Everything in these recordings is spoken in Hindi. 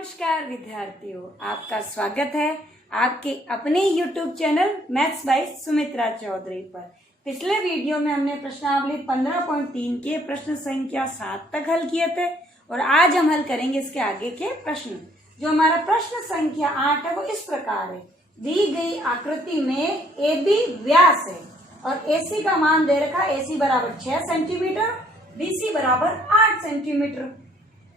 नमस्कार विद्यार्थियों, आपका स्वागत है आपके अपने YouTube channel maths by Sumitra Chaudhary पर। पिछले वीडियो में हमने प्रश्नावली 15.3 के प्रश्न संख्या 7 तक हल किए थे और आज हम हल करेंगे इसके आगे के प्रश्न। जो हमारा प्रश्न संख्या 8 है वो इस प्रकार है। दी गई आकृति में AB व्यास है और AC का मान दे रखा है। AC बराबर 6 सेंटीमीटर, BC बराबर 8 सेंटीमीटर।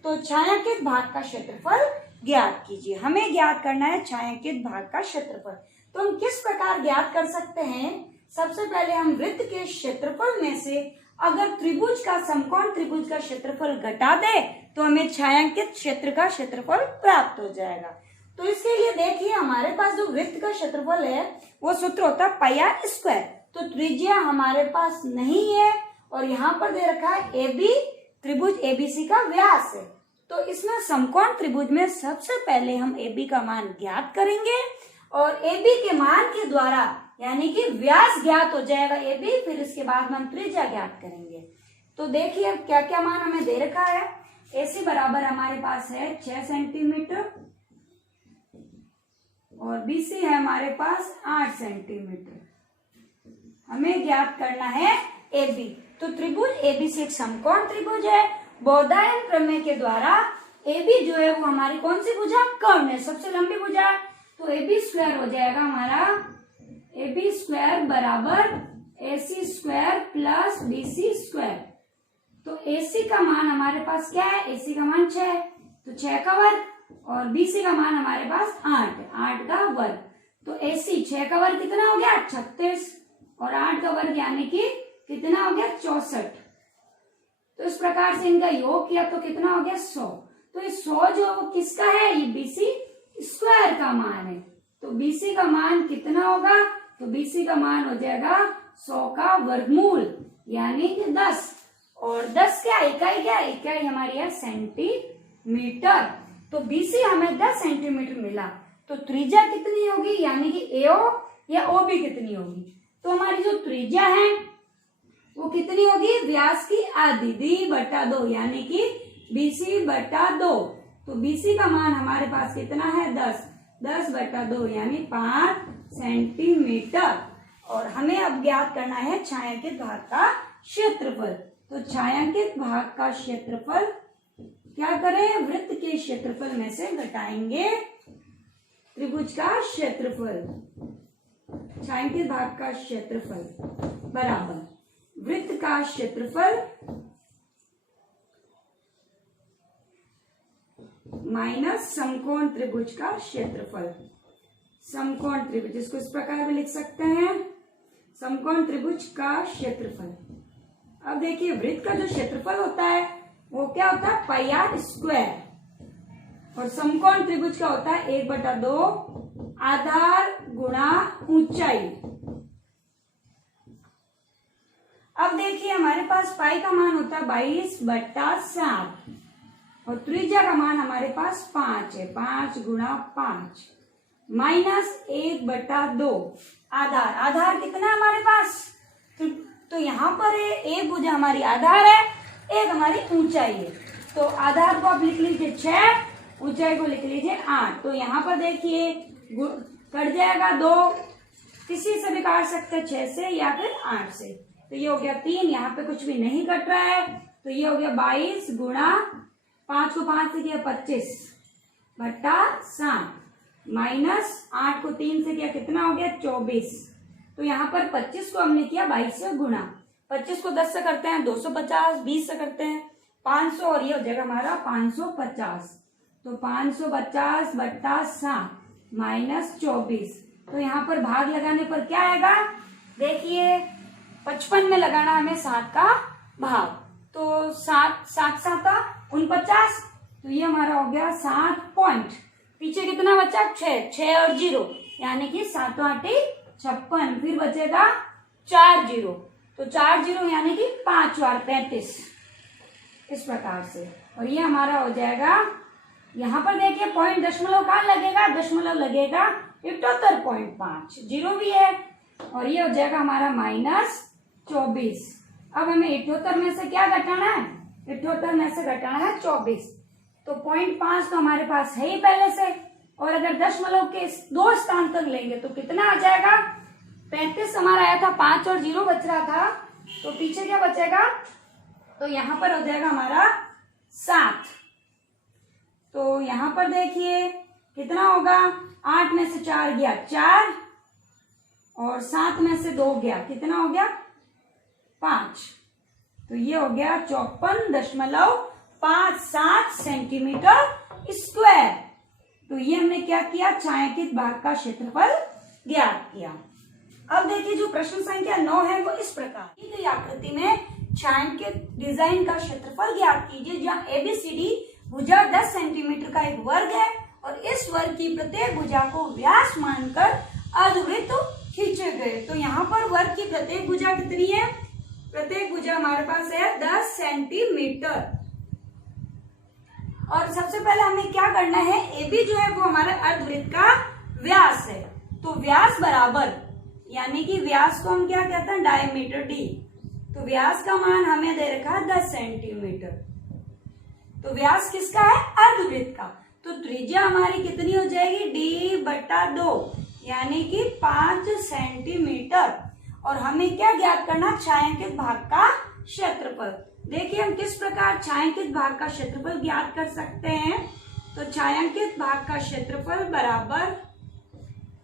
तो छायांकित भाग का क्षेत्रफल ज्ञात कीजिए। हमें ज्ञात करना है छायांकित भाग का क्षेत्रफल। तो हम किस प्रकार ज्ञात कर सकते हैं? सबसे पहले हम वृत्त के क्षेत्रफल में से अगर त्रिभुज का समकोण त्रिभुज का क्षेत्रफल घटा दे तो हमें छायांकित क्षेत्र का क्षेत्रफल प्राप्त हो जाएगा। तो इसके लिए देखिए, हमारे पास जो वृत्त का क्षेत्रफल है वो सूत्र होता है पाई आर स्क्वायर। तो त्रिज्या हमारे पास नहीं है और यहाँ पर दे रखा है AB, त्रिभुज ABC का व्यास है। तो इसमें समकोण त्रिभुज में सबसे पहले हम AB का मान ज्ञात करेंगे और AB के मान के द्वारा यानी कि व्यास ज्ञात हो जाएगा AB, फिर इसके बाद हम त्रिज्या ज्ञात करेंगे। तो देखिए अब क्या क्या मान हमें दे रखा है। AC बराबर हमारे पास है 6 सेंटीमीटर और BC है हमारे पास 8 सेंटीमीटर। हमें ज्ञात करना है AB। तो त्रिभुज ABC एक समकोण त्रिभुज है। बौधायन प्रमेय के द्वारा AB जो है वो हमारी कौन सी भुजा? कर्ण है, सबसे लंबी भुजा। तो AB स्क्वायर हो जाएगा हमारा, AB स्क्वायर बराबर AC square plus BC square. तो AC का मान हमारे पास क्या है? AC का मान 6, तो 6 का वर्ग और BC का मान हमारे पास 8 का वर्ग। तो AC 6 का वर्ग कितना हो गया? 36 और 8 का वर्ग यानी कि कितना हो गया? 64। तो इस प्रकार से इनका योग किया तो कितना हो गया? 100। तो ये 100 जो वो किसका है? ये BC स्क्वायर का मान है। तो BC का मान कितना होगा? तो BC का मान हो जाएगा 100 का वर्गमूल यानी कि 10। और 10 क्या इकाई? क्या इकाई हमारी है? सेंटीमीटर। तो BC हमें 10 सेंटीमीटर मिला। तो त्रिज्या कितनी होगी यानी कि AO या OB कितनी होगी? तो हमारी जो त्रिज्या है वो कितनी होगी? व्यास की आधी, D/2 यानी कि BC/2। तो BC का मान हमारे पास कितना है? 10/2 यानी 5 सेंटीमीटर। और हमें अब ज्ञात करना है छायांकित भाग का क्षेत्रफल। तो छायांकित भाग का क्षेत्रफल क्या करें? वृत्त के क्षेत्रफल में से घटाएंगे त्रिभुज का क्षेत्रफल। छायांकित भाग का क्षेत्रफल बराबर वृत्त का क्षेत्रफल माइनस समकोण त्रिभुज का क्षेत्रफल। समकोण त्रिभुज इसको इस प्रकार भी लिख सकते हैं, समकोण त्रिभुज का क्षेत्रफल। अब देखिए वृत्त का जो क्षेत्रफल होता है वो क्या होता है? पाई आर स्क्वायर। और समकोण त्रिभुज का होता है 1/2 आधार गुणा ऊंचाई। अब देखिए हमारे पास पाई का मान होता है 22/7 और त्रिज्या का मान हमारे पास 5 है, 5 गुणा 5 माइनस 1/2 आधार। आधार कितना है हमारे पास? तो यहाँ पर एक भुजा हमारी आधार है, एक हमारी ऊंचाई है। तो आधार को आप लिख लीजिए 6, ऊंचाई को लिख लीजिए 8। तो यहाँ पर देखिए कट जाएगा 2, किसी से भी काट सकते हैं, 6 से या फिर 8 से। तो ये हो गया 3, यहाँ पे कुछ भी नहीं कट रहा है। तो ये हो गया 22 गुणा 5 को 5 से किया 25/7 माइनस 8 को 3 से किया कितना हो गया? 24। तो यहाँ पर 25 को हमने किया 22 से गुणा। 25 को 10 से करते हैं 250, 20 से करते हैं 500 और ये हो जाएगा हमारा 550। तो 550/7 माइनस 24। तो यहाँ पर भाग लगाने पर क्या आएगा? देखिए 55 में लगाना हमें 7 का भाग। तो 7 49। तो ये हमारा हो गया 7 पॉइंट। पीछे कितना बचा? 6 और 0 यानी कि 7 8 56। फिर बचेगा 4 0। तो 4 0 यानी कि 5 4 35 इस प्रकार से। और ये हमारा हो जाएगा, यहाँ पर देखिए पॉइंट दशमलव कहाँ लगेगा? दशमलव लगेगा 78.5, 0 भी है। और ये हो जाएगा हमारा -24। अब हमें 78 में से क्या घटाना है? 78 में से घटाना है 24। तो 0.5 तो हमारे पास है ही पहले से, और अगर दशमलव के 2 स्थान तक लेंगे तो कितना आ जाएगा? 35 हमारा आया था, 5 और 0 बच रहा था, तो पीछे क्या बचेगा? तो यहाँ पर हो जाएगा हमारा 7। तो यहाँ पर देखिए कितना होगा, 8 में से 4 गया 4, और 7 में से 2 गया, कितना हो गया? 5। तो ये हो गया 54.57 सेंटीमीटर स्क्वायर। तो ये हमने क्या किया? छायांकित भाग का क्षेत्रफल ज्ञात किया। अब देखिए जो प्रश्न संख्या 9 है वो इस प्रकार दी गई आकृति में छायांकित डिजाइन का क्षेत्रफल ज्ञात कीजिए, जहाँ ABCD भुजा 10 सेंटीमीटर का एक वर्ग है और इस वर्ग की प्रत्येक भुजा को व्यास मानकर अर्धवृत्त खींचे गए। तो यहाँ पर वर्ग की प्रत्येक भुजा कितनी है? प्रत्येक भुजा हमारे पास है 10 सेंटीमीटर। और सबसे पहले हमें क्या करना है? AB जो है वो हमारा अर्धवृत्त का व्यास है, तो व्यास बराबर, यानी कि व्यास को हम क्या कहते हैं? Diameter D। तो व्यास का मान हमें दे रखा है 10 सेंटीमीटर। तो व्यास किसका है? अर्धवृत्त का। तो त्रिज्या हमारी कितनी हो जाएगी? D/2, यानी कि 5 सेंटीमीटर। और हमें क्या ज्ञात करना? छायांकित भाग का क्षेत्रफल। देखिए हम किस प्रकार छायांकित भाग का क्षेत्रफल ज्ञात कर सकते हैं। तो छायांकित भाग का क्षेत्रफल बराबर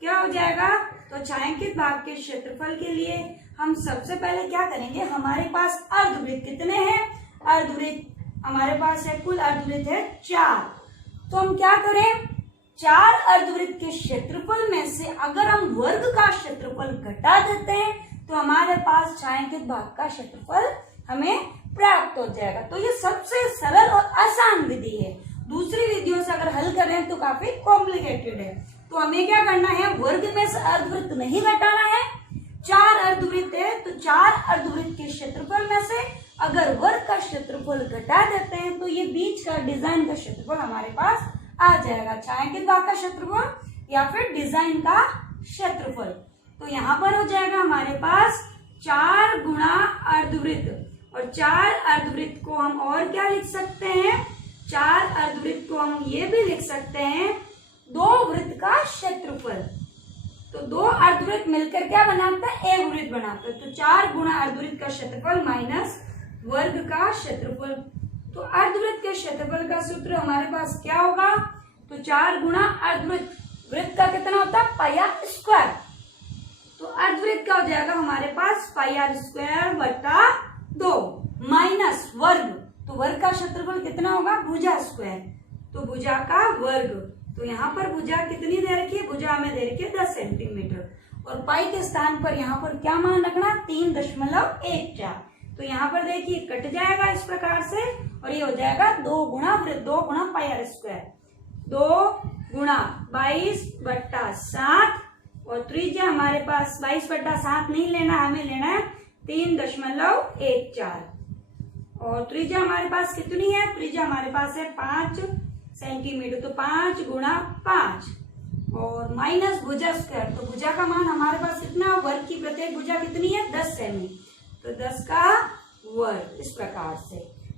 क्या हो जाएगा? तो छायांकित भाग के क्षेत्रफल के लिए हम सबसे पहले क्या करेंगे? हमारे पास अर्धवृत्त कितने हैं? अर्धवृत्त हमारे पास है, कुल अर्धवृत्त है 4। तो हम क्या करें? 4 अर्धवृत्त के क्षेत्रफल में से अगर हम वर्ग का क्षेत्रफल घटा देते हैं तो हमारे पास छायांकित भाग का क्षेत्रफल हमें प्राप्त हो जाएगा। तो ये सबसे सरल और आसान विधि है। दूसरी विधियों से अगर हल करें तो काफी कॉम्प्लिकेटेड है। तो हमें क्या करना है? वर्ग में से अर्धवृत्त नहीं घटाना है। 4 अर्धवृत्त है तो 4 अर्धवृत्त के क्षेत्रफल में से अगर वर्ग का क्षेत्रफल घटा देते हैं तो ये बीच का डिजाइन का क्षेत्रफल हमारे पास आ जाएगा। छायांकित भाग का क्षेत्रफल या फिर डिजाइन का क्षेत्रफल। तो यहाँ पर हो जाएगा हमारे पास 4 गुणा अर्धवृत्त, और 4 अर्धवृत्त को हम और क्या लिख सकते हैं? 4 अर्धवृत्त को हम ये भी लिख सकते हैं 2 वृत्त का क्षेत्रफल। तो 2 अर्धवृत्त मिलकर क्या बनाता है? 1 वृत्त बनाता है। तो 4 गुणा अर्धवृत्त का क्षेत्रफल माइनस वर्ग का क्षेत्रफल। तो अर्धवृत्त के क्षेत्रफल का सूत्र हमारे पास क्या होगा? तो 4 गुणा अर्धवृत्त, वृत्त का कितना होता है? πr²। तो अर्धवृत्त का हो जाएगा हमारे पास πr² / 2 माइनस वर्ग। तो वर्ग का क्षेत्रफल कितना होगा? भुजा स्क्वायर, तो भुजा का वर्ग। तो यहाँ पर भुजा कितनी दे रखी है? भुजा हमें दे रखी है 10 सेंटीमीटर, और पाई के स्थान पर यहाँ पर क्या मान रखना? 3.14। तो यहाँ पर देखिए कट जाएगा इस प्रकार से, और ये हो जाएगा 2 गुणा वृत्त, 2 गुणा πr², 2 गुणा 22/7, और त्रिज्या हमारे पास 22/7 नहीं लेना, हमें लेना है 3.14। और त्रिज्या हमारे पास कितनी है? त्रिज्या हमारे पास है 5 सेंटीमीटर। तो 5 गुणा 5 और माइनस भुजा स्क्वायर। तो भुजा का मान हमारे पास कितना? वर्ग की प्रत्येक भुजा कितनी है? 10 सेमी। तो 10 का वर्ग, इस प्रकार से।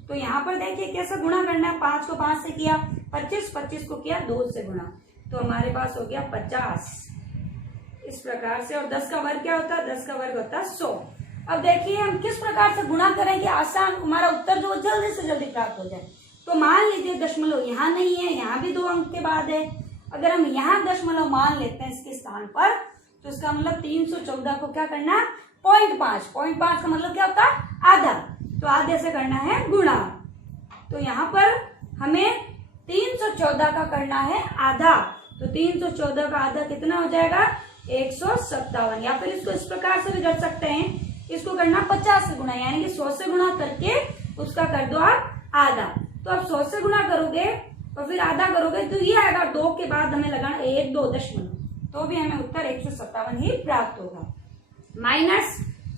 तो यहाँ पर देखिए कैसे गुणा करना है। 5 को 5 से किया 25, 25 को किया 2 से गुणा, तो हमारे पास हो गया 50, इस प्रकार से। और 10 का वर्ग क्या होता है? 10 का वर्ग होता है 100। अब देखिए हम किस प्रकार से गुणा करेंगे, आसान, हमारा उत्तर जो जल्दी से जल्दी प्राप्त हो जाए। तो मान लीजिए दशमलव यहाँ नहीं है, यहाँ भी 2 अंक के बाद है। अगर हम यहाँ दशमलव मान लेते हैं इसके स्थान पर, तो इसका मतलब 314 को क्या करना है? 0.5 का मतलब क्या होता है? आधा। तो आधे से करना है गुणा। तो यहाँ पर हमें 314 का करना है आधा। तो 314 का आधा कितना हो जाएगा? 157। या फिर इसको इस प्रकार से भी कर सकते हैं, इसको करना 50 से गुणा, यानी कि 100 से गुणा करके उसका कर दो आप आधा। तो आप 100 से गुणा करोगे और फिर आधा करोगे तो ये आएगा 2 के बाद हमें लगाना 1, 2 दशमलव, तो भी हमें उत्तर 157 ही प्राप्त होगा। माइनस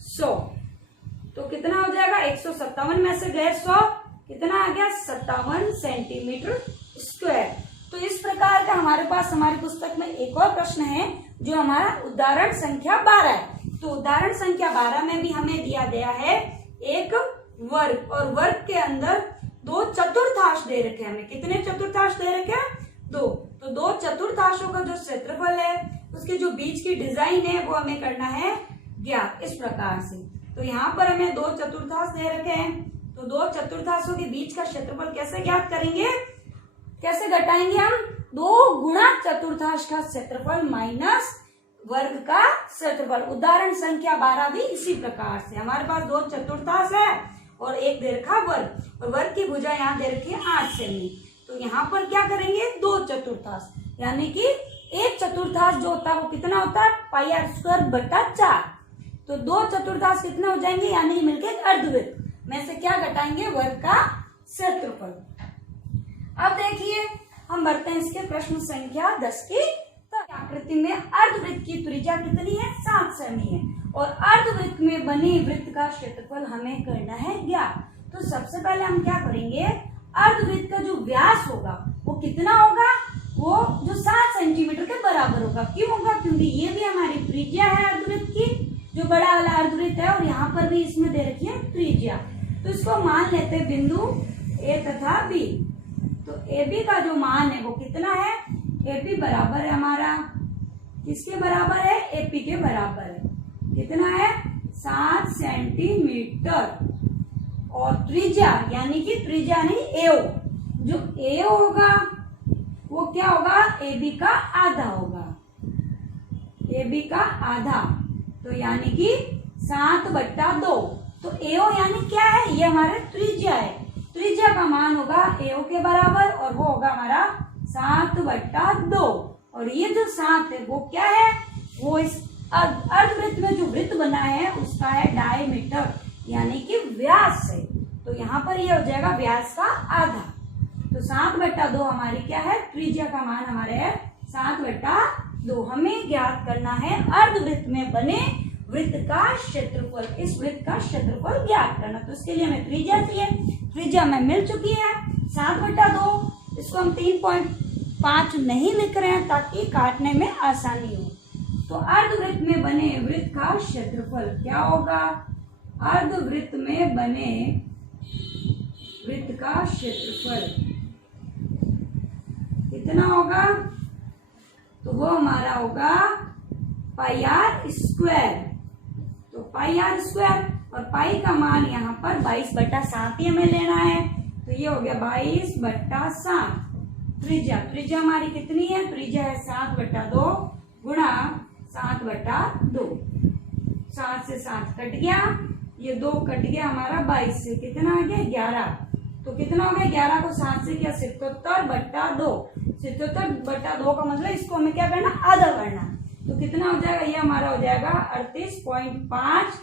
100, तो कितना हो जाएगा? 157 में से गए 100, कितना आ गया? 57 सेंटीमीटर स्क्वायर। तो इस प्रकार का हमारे पास हमारी पुस्तक में एक और प्रश्न है जो हमारा उदाहरण संख्या 12 है। तो उदाहरण संख्या 12 में भी हमें दिया गया है एक वर्ग, और वर्ग के अंदर दो चतुर्थांश दे रखे हैं हमें। कितने चतुर्थांश दे रखे हैं? 2। तो 2 चतुर्थांशों का जो क्षेत्रफल है उसके जो बीच की डिजाइन है वो हमें करना है ज्ञात इस प्रकार से। तो यहाँ पर हमें 2 चतुर्थांश दे रखे हैं, तो 2 चतुर्थांशों के बीच का क्षेत्रफल कैसे ज्ञात करेंगे? कैसे घटाएंगे हम? 2 गुणा चतुर्थांश का क्षेत्रफल माइनस वर्ग का क्षेत्रफल। उदाहरण संख्या 12 भी इसी प्रकार से। हमारे पास 2 चतुर्थांश है और एक दे रखा वर्ग, और वर्ग की भुजा यहाँ दे रखी है 8 सेमी। तो यहाँ पर क्या करेंगे? 2 चतुर्थांश, यानी कि 1 चतुर्थांश जो होता है वो कितना होता है? पाई आर स्क्वायर बटा 4। तो 2 चतुर्थांश कितने हो जाएंगे? यानी मिलके अर्धवृत्त में से क्या घटाएंगे? वर्ग का क्षेत्रफल। अब देखिए हम बढ़ते हैं इसके प्रश्न संख्या 10 की। आकृति में अर्धवृत्त की त्रिज्या कितनी है? 7 सेमी है, और अर्धवृत्त में बने वृत्त का क्षेत्रफल हमें करना है ज्ञात। तो सबसे पहले हम क्या करेंगे? अर्धवृत्त का जो व्यास होगा वो कितना होगा? वो जो 7 सेंटीमीटर के बराबर होगा। क्यों होगा? क्योंकि ये भी हमारी त्रिज्या है अर्धवृत्त की, जो बड़ा वाला अर्धवृत्त है, और यहाँ पर भी इसमें दे रखी है त्रिज्या। तो इसको मान लेते हैं बिंदु ए तथा बी। तो ए बी का जो मान है वो कितना है? ए पी बराबर है हमारा, किसके बराबर है? ए पी के बराबर है। कितना है? 7 सेंटीमीटर। और त्रिज्या यानी कि त्रिज्या नहीं एओ, जो एओ होगा वो क्या होगा? ए बी का आधा होगा, ए बी का आधा। तो यानी कि 7/2। तो एओ यानी क्या है? ये हमारा त्रिज्या है। त्रिज्या का मान होगा एओ के बराबर, और वो होगा हमारा 7/2। और ये जो 7 है वो क्या है? वो इस अर्धवृत्त में जो वृत्त बना है उसका है डायमीटर, यानी कि व्यास है। तो यहाँ पर ये हो जाएगा व्यास का आधा। तो 7/2 हमारी क्या है? त्रिज्या का मान हमारे है 7/2। हमें ज्ञात करना है अर्धवृत्त में बने वृत्त का क्षेत्रफल। इस वृत्त का क्षेत्रफल ज्ञात करना, तो इसके लिए हमें त्रिज्या चाहिए। त्रिज्या में मिल चुकी है 7/2। इसको हम 3.5 नहीं लिख रहे हैं ताकि काटने में आसानी हो। तो अर्धवृत्त में बने वृत्त का क्षेत्रफल क्या होगा? अर्धवृत्त में बने वृत्त का क्षेत्रफल कितना होगा? तो वो हमारा होगा पाई आर स्क्वायर। तो पाई आर स्क्वायर, और पाई का मान यहाँ पर 22/7 ही हमें लेना है। तो ये हो गया 22/7। त्रिज्या हमारी कितनी है? त्रिज्या है 7/2 गुणा 7/2। 7 से 7 कट गया, ये 2 कट गया हमारा 22 से। कितना आ गया? 11। तो कितना हो गया? 11 को 7 से किया 77/2। 77/2 का मतलब इसको हमें क्या करना? आधा करना। तो कितना हो जाएगा? ये हमारा हो जाएगा 38.5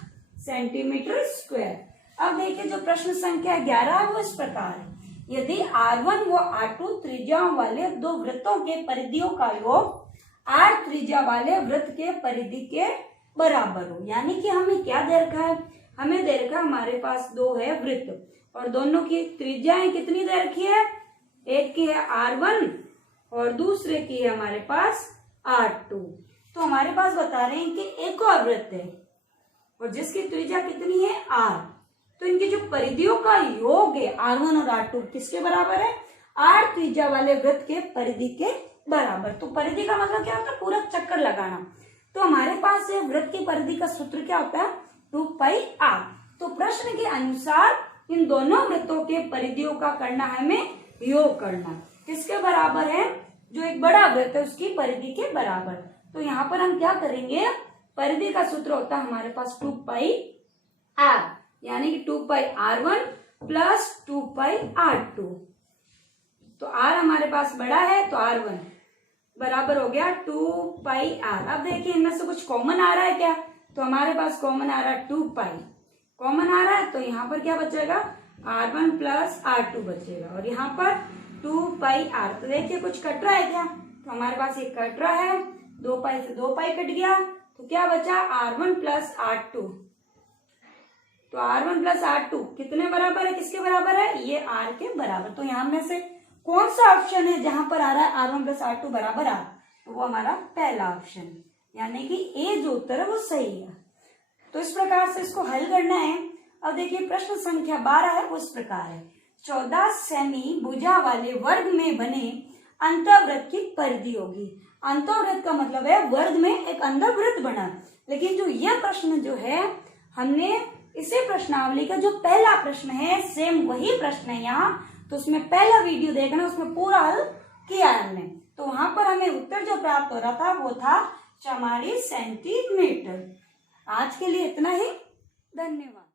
सेंटीमीटर स्क्वायर। अब देखिए जो प्रश्न संख्या 11 है वो इस प्रकार है। यदि R1 व R2 त्रिज्याओं वाले 2 वृत्तों के परिधियों का योग R त्रिज्या वाले वृत्त के परिधि के बराबर हो, यानी कि हमें क्या दे रखा है? हमें दे रखा है हमारे पास 2 है वृत्त और दोनों की त्रिज्याएं कितनी दे रखी है? एक की है R1 और दूसरे की है हमारे पास R2। तो हमारे पास बता रहे हैं कि एक और वृत्त है और जिसकी त्रिज्या कितनी है? R। तो इनकी जो परिधियों का योग है R1 और R2 किसके बराबर है? R त्रिज्या वाले वृत्त के परिधि के बराबर। तो परिधि का मतलब क्या होता है? पूरा चक्कर लगाना। तो हमारे पास वृत्त की परिधि का सूत्र क्या होता है? 2πr। तो प्रश्न के अनुसार इन दोनों वृत्तों के परिधियों का करना है हमें योग करना। किसके बराबर है? जो एक बड़ा वृत्त है उसकी परिधि के बराबर। तो यहाँ पर हम क्या करेंगे? परिधि का सूत्र होता है हमारे पास 2πr, यानी कि 2πr1 प्लस 2πr2। तो r हमारे पास बड़ा है तो r1 बराबर हो गया 2πr। अब देखिए इनमें से कुछ कॉमन आ रहा है क्या? तो हमारे पास कॉमन आ रहा है 2π कॉमन आ रहा है, तो यहाँ पर क्या बचेगा? r1 प्लस r2 बचेगा और यहाँ पर 2πr। तो देखिए कुछ कट रहा है क्या? तो हमारे पास एक कट रहा है, 2π से 2π कट गया तो क्या बचा? r1 plus r2। तो r1 प्लस r2 कितने बराबर है? किसके बराबर है? ये r के बराबर। तो यहाँ में से कौन सा ऑप्शन है जहां पर आ रहा है r1 प्लस r2 बराबर r? तो वो हमारा पहला ऑप्शन है, यानी कि ए जो उत्तर है वो सही है। तो इस प्रकार से इसको हल करना है। अब देखिए प्रश्न संख्या 12 है वो इस प्रकार है। 14 सेमी भुजा वाले वर्ग में बने अंतःवृत्त की परिधि होगी। अंतःवृत्त का मतलब है वर्ग में एक अंतःवृत्त बना। लेकिन जो यह प्रश्न जो है, हमने इसी प्रश्नावली का जो पहला प्रश्न है सेम वही प्रश्न है यहाँ, तो उसमें पहला वीडियो देखना, उसमें पूरा हल किया है हमने। तो वहां पर हमें उत्तर जो प्राप्त हो रहा था वो था 44 सेंटीमीटर। आज के लिए इतना ही, धन्यवाद।